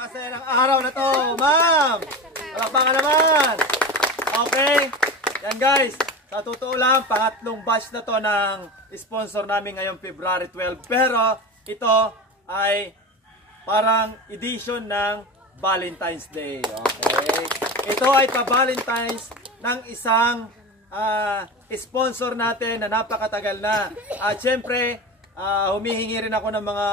napakasaya ng araw na to, ma'am. Palakpakan naman. Okay. Yan guys. Sa totoo lang, pangatlong batch na to ng sponsor namin ngayong February 12. Pero ito ay parang edition ng Valentine's Day. Okay. Ito ay pa-Valentine's ng isang sponsor natin na napakatagal na. At syempre, humihingi rin ako ng mga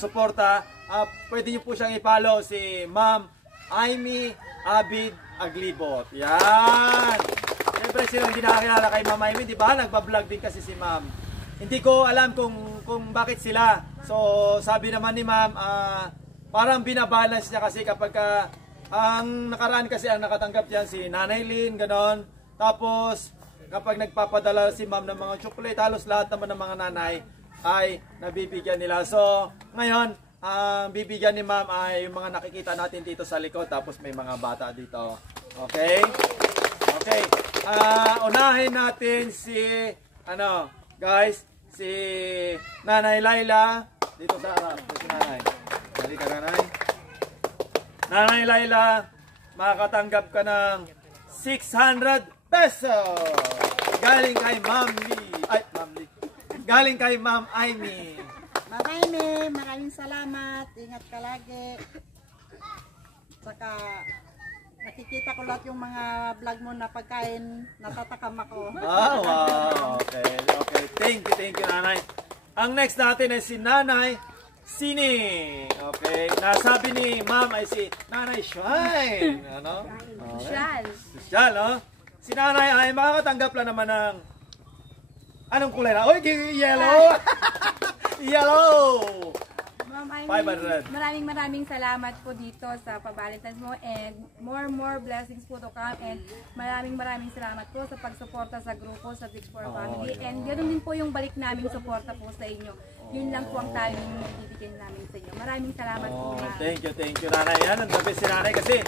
suporta. Pwede nyo po siyang i-follow si Ma'am Aimee Abid Aglibot. Yan. Siyempre silang hindi nakakilala kay Ma'am Aimee, di ba? Nagbablog din kasi si Ma'am. Hindi ko alam kung bakit sila. So, sabi naman ni Ma'am, parang binabalance niya kasi kapag ang nakaraan kasi ang nakatanggap diyan si Nanay Lynn, ganon. Tapos, kapag nagpapadala si Ma'am ng mga chocolate, halos lahat naman ng mga nanay ay nabibigyan nila. So, ngayon, ang bibigyan ni Ma'am ay yung mga nakikita natin dito sa likod. Tapos may mga bata dito. Okay? Okay. Unahin natin si, guys, si Nanay Laila. Dito sa harap. Si Nanay. Dali ka, Nanay. Nanay Laila, makakatanggap ka ng 600 pesos. Galing kay Ma'am Lee. Ay, Ma'am Lee. Galing kay Ma'am Aimee. Ma'am Aimee, maraming salamat. Ingat ka lagi. Saka, nakikita ko lahat yung mga vlog mo na pagkain. Natatakam ako. Wow. Okay. Okay. Thank you, Nanay. Ang next natin ay si Nanay Sini. Okay. Nasabi ni Ma'am ay si Nanay Shine. Ano? Social, no? Si Nanay ay makakatanggap lang naman ng anong kulay na? Oy, yellow! Yellow! Ma'am Aimee, 500. Maraming salamat po dito sa pa-Valentine's mo and more blessings po to come and maraming salamat po sa pagsuporta sa grupo sa Big Four Family and ganoon din po yung balik naming suporta po sa inyo. Yun lang po ang tanging ibibigay namin sa inyo. Maraming salamat po. Thank you, Nanay. Yan, ang gabi si Nanay kasi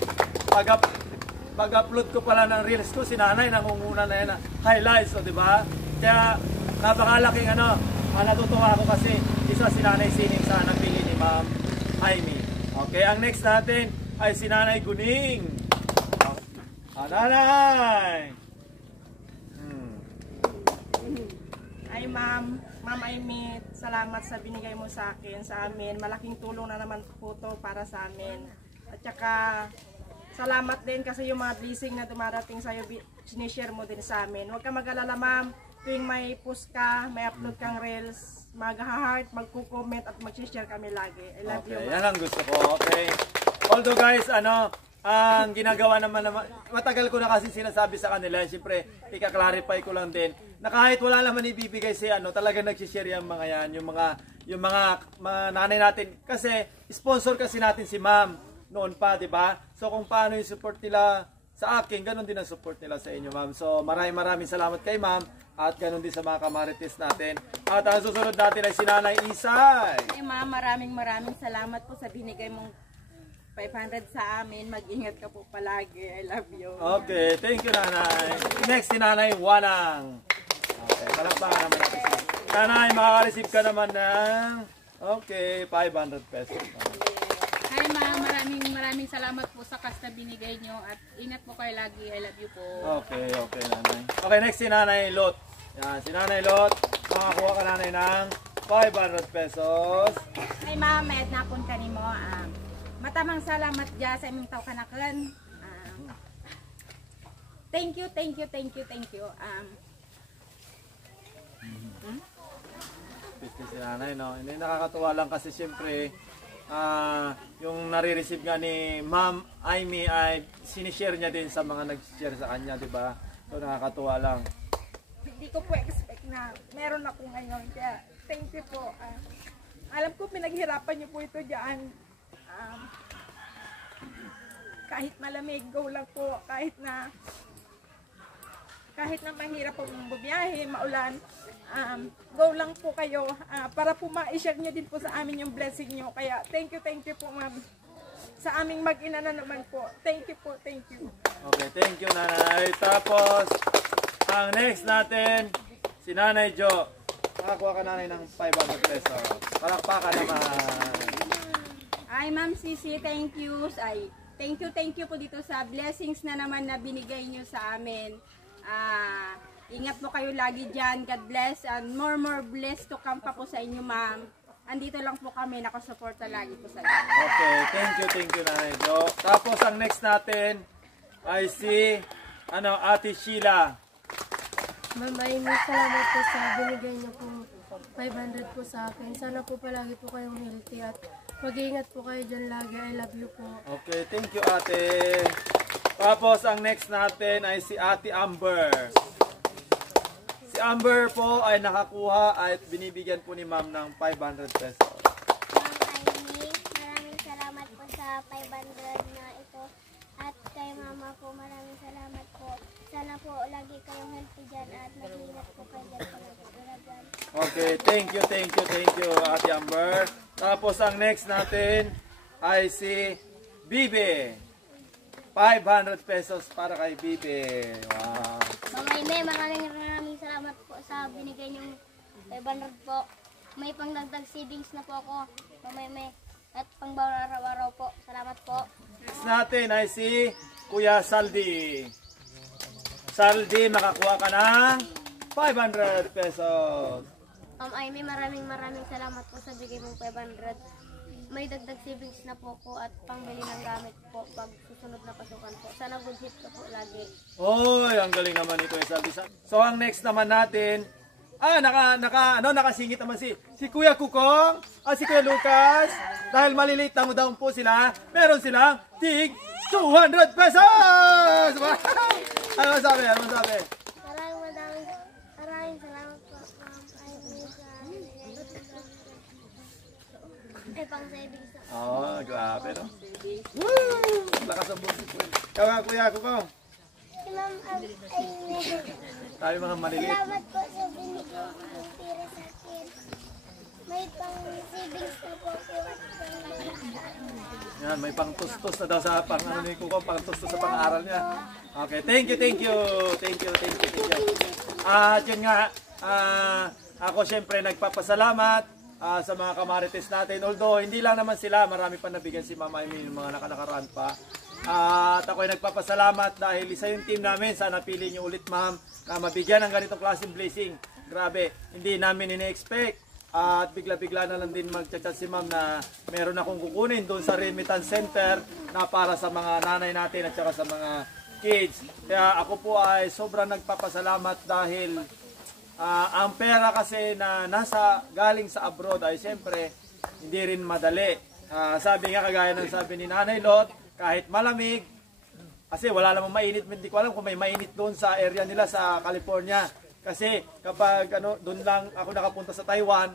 pag-upload ko pala ng reels ko, si Nanay nangunguna na yan, highlights, di ba? Kaya napakalaking natutuwa ako kasi isa si Nanay Sining sa nagpili ni Ma'am Aimee. Okay, ang next natin ay si Nanay Guning. Nanay! Ay Ma'am Aimee, salamat sa binigay mo sa akin, sa amin. Malaking tulong na naman po to para sa amin. At saka salamat din kasi yung mga blessing na dumarating sa'yo, sinishare mo din sa amin. Huwag ka mag-alala Ma'am, tuwing may post ka, may upload kang reels, mag-heart, magko-comment at mag-share kami lagi. I love you. Yan ang gusto ko. Okay. Although guys, ang ginagawa naman, matagal ko na kasi sinasabi sa kanila, siyempre, ika-clarify ko lang din, na kahit wala naman ibibigay si talaga nag-share yung mga yan, yung mga nanay natin. Kasi, sponsor kasi natin si Ma'am noon pa, di ba? So, kung paano yung support nila sa akin, ganun din ang support nila sa inyo, Ma'am. So, maraming salamat kay Ma'am. At ganun din sa mga kamarites natin. At ang susunod natin ay si Nanay Isay. Hey Ma'am, maraming salamat po sa binigay mong 500 sa amin. Mag-ingat ka po palagi. I love you. Okay, thank you Nanay. Next si Nanay Wanang. Okay, palakpakan naman natin. Nanay, makaka-receive ka naman ng 500 pesos. Hi Ma'am, maraming salamat po sa cash na binigay nyo at ingat po kayo lagi. I love you po. Okay, Nanay. Okay, next si Nanay Lot. Yan, si Nanay Lot, makakuha ka Nanay ng 500 pesos. Hi Ma'am, mayad na pun kanimo. Matamang salamat dyan sa imong tao kanakan. Thank you. Si Nanay, no? Hindi, nakakatuwa lang kasi siyempre, yung nare-receive nga ni Ma'am Aimee ay sinishare niya din sa mga nag-share sa kanya, di ba? So nakakatuwa lang. Hindi ko po expect na meron ako ngayon. Kaya thank you po. Alam ko pinaghirapan niyo po ito dyan. Kahit malamig, go lang po. Kahit na mahirap po bumiyahe, maulan, go lang po kayo para po ma-share nyo din po sa amin yung blessing nyo. Kaya thank you po Ma'am. Sa aming mag-ina na naman po. Thank you po, thank you. Okay, thank you Nanay. Tapos, ang next natin, si Nanay Jo. Nakakuha ka Nanay ng 500 pesos. Palakpakan naman. Ay, Ma'am Sisi, thank you. Ay, thank you po dito sa blessings na naman na binigay nyo sa amin. Ingat po kayo lagi dyan. God bless and more blessed to come pa po sa inyo, ma'am. Andito lang po kami, nakasuporta lagi po sa inyo. Okay, thank you Nanay Jo. Tapos ang next natin ay si Ate Sheila. Ma'am, maraming salamat po sa binigay niyo po 500 po sa akin. Sana po palagi po kayong healthy at mag-iingat po kayo dyan lagi. I love you po. Okay, thank you ate. Tapos ang next natin ay si Ate Amber. Si Amber po ay nakakuha at binibigyan po ni ma'am ng 500 pesos. Ma'am Amy, maraming salamat po sa 500 na ito. At kay mama po, maraming salamat po. Sana po lagi kayong healthy dyan at mag-ingat po kayo dyan palagi. Okay, thank you Ate Amber. Tapos ang next natin ay si Bibi. 500 pesos para kay Bibi. Wow. Ma'am Amy, maraming salamat po sa binigay niyong 500 po. May pangdagdag savings na po ako. Ma'am Amy, at pang-bawal araw-araw po. Salamat po. Next natin ay si Kuya Saldi. Saldi, makakuha ka ng 500 pesos. Ma'am Amy, maraming salamat po sa bigay mong 500. May dagdag savings na po ko at pangbili ng gamit po pag susunod na pasukan po. Sana good hit ka po lagi. Oy, ang galing naman ito, Saldi. So ang next naman natin, nakasingit naman si Kuya Kukong at si Kuya Lucas. Dahil maliliit lang daw po sila, meron silang tig 200 pesos! Wow! Ano masabi? Maraming salamat po, Ma'am Amy, sa ay pang savings na. Oh, grabe no? Woo! Lakas ang busi po. Ikaw nga, Kuya Kukong. Si Ma'am Amy, Tayo mga maliliit. salamat po sa binigay ng pera sa akin. May pang savings na po ko at Yan, may pang-tustos na daw sa ni Kukong, pang-tustos sa pang-aaral niya. Okay, thank you. At yun nga, ako syempre nagpapasalamat sa mga kamarites natin. Although, hindi lang naman sila, marami pa nabigyan si Mama Amy, yung mga nakaraan pa. At ako ay nagpapasalamat dahil isa yung team namin. Sana pili niyo ulit, ma'am, na mabigyan ng ganitong klaseng blessing. Grabe, hindi namin ini-expect. At bigla-bigla na lang din mag-chat si ma'am na meron akong kukunin doon sa remittance center na para sa mga nanay natin at saka sa mga kids. Kaya ako po ay sobrang nagpapasalamat dahil ang pera kasi na galing sa abroad ay siyempre hindi rin madali. Sabi nga kagaya ng sabi ni Nanay Lot, kahit malamig, kasi wala namang mainit, hindi ko alam kung may mainit doon sa area nila sa California. Kasi kapag doon lang ako nakapunta sa Taiwan,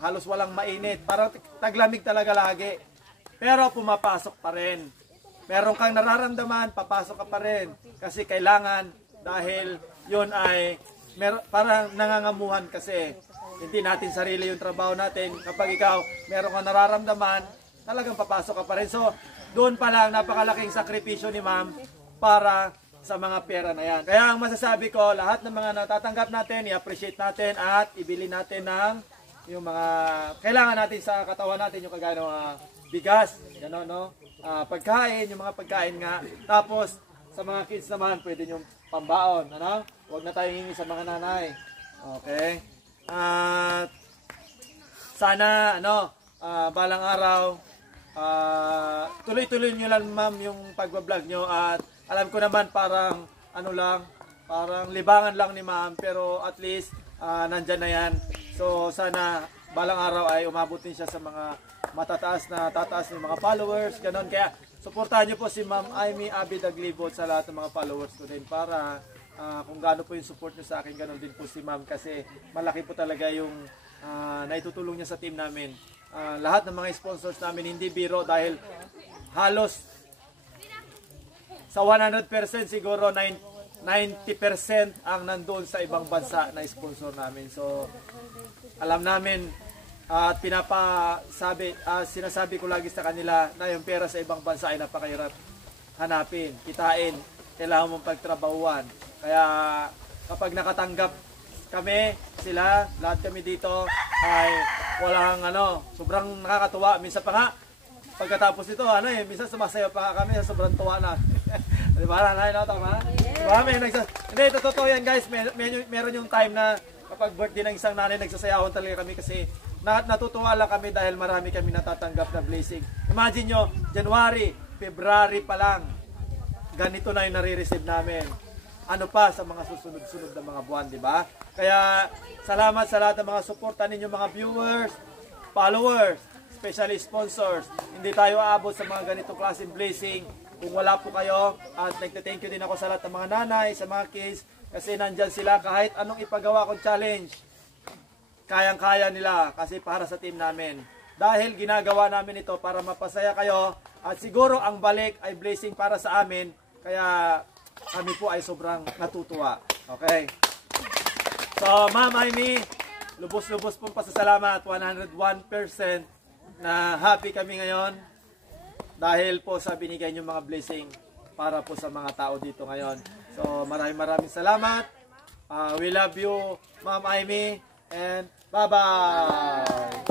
halos walang mainit. Parang taglamig talaga lagi. Pero pumapasok pa rin. Meron kang nararamdaman, papasok ka pa rin. Kasi kailangan, dahil yun ay parang nangangamuhan kasi hindi natin sarili yung trabaho natin. Kapag ikaw meron kang nararamdaman, talagang papasok ka pa rin. So, doon pa lang napakalaking sakripisyo ni ma'am para sa mga pera na yan. Kaya ang masasabi ko, lahat ng mga natatanggap natin, i-appreciate natin at ibili natin ng yung mga kailangan natin sa katawan natin, yung kagaya ng mga bigas, gano'n, no? Pagkain, yung mga pagkain nga. Tapos, sa mga kids naman, pwede yung pambaon, ano? Huwag na tayong hingi sa mga nanay. Okay? Sana, balang araw, tuloy-tuloy nyo lang, ma'am, yung pagbablog nyo at alam ko naman parang parang libangan lang ni ma'am, pero at least nandyan na yan. So sana balang araw ay umabot din siya sa mga tataas ng mga followers, ganon. Kaya suportahan niyo po si Ma'am Amy Abby Daglibot sa lahat ng mga followers ko din para kung gaano po yung support niyo sa akin, ganon din po si ma'am kasi malaki po talaga yung naitutulong niya sa team namin. Lahat ng mga sponsors namin hindi biro dahil halos sa 100% siguro 90% ang nandoon sa ibang bansa na sponsor namin. So alam namin at sinasabi ko lagi sa kanila na yung pera sa ibang bansa ay napakahirap hanapin, kitain, kailangan mong pagtrabahuan. Kaya kapag nakatanggap kami, sila, lahat kami dito ay walang sobrang nakakatuwa. Minsan pa nga pagkatapos nito, minsan sumasayaw pa kami sa sobrang tuwa na. Di ba, nanay, no? Tama? Di ba, hindi, totoo yan guys. Meron yung time na kapag birthday ng isang nanay, nagsasayawan talaga kami kasi natutuwa lang kami dahil marami kami natatanggap na blessing. Imagine nyo, January, February pa lang, ganito na yung nare-receive namin. Ano pa sa mga susunod-sunod na mga buwan, di ba? Kaya salamat sa lahat ng mga suporta ninyo, mga viewers, followers, especially sponsors. Hindi tayo aabot sa mga ganitong klaseng blessing kung wala po kayo. At nagte-thank you din ako sa lahat ng mga nanay, sa mga kids, kasi nandyan sila kahit anong ipagawa kong challenge. Kayang-kaya nila kasi para sa team namin. Dahil ginagawa namin ito para mapasaya kayo at siguro ang balik ay blessing para sa amin. Kaya kami po ay sobrang natutuwa. Okay? So, Ma'am Amy, lubos-lubos pong pasasalamat. 101% na happy kami ngayon dahil po sa binigay niyong mga blessing para po sa mga tao dito ngayon. So, maraming salamat. We love you, Ma'am Amy, and bye-bye!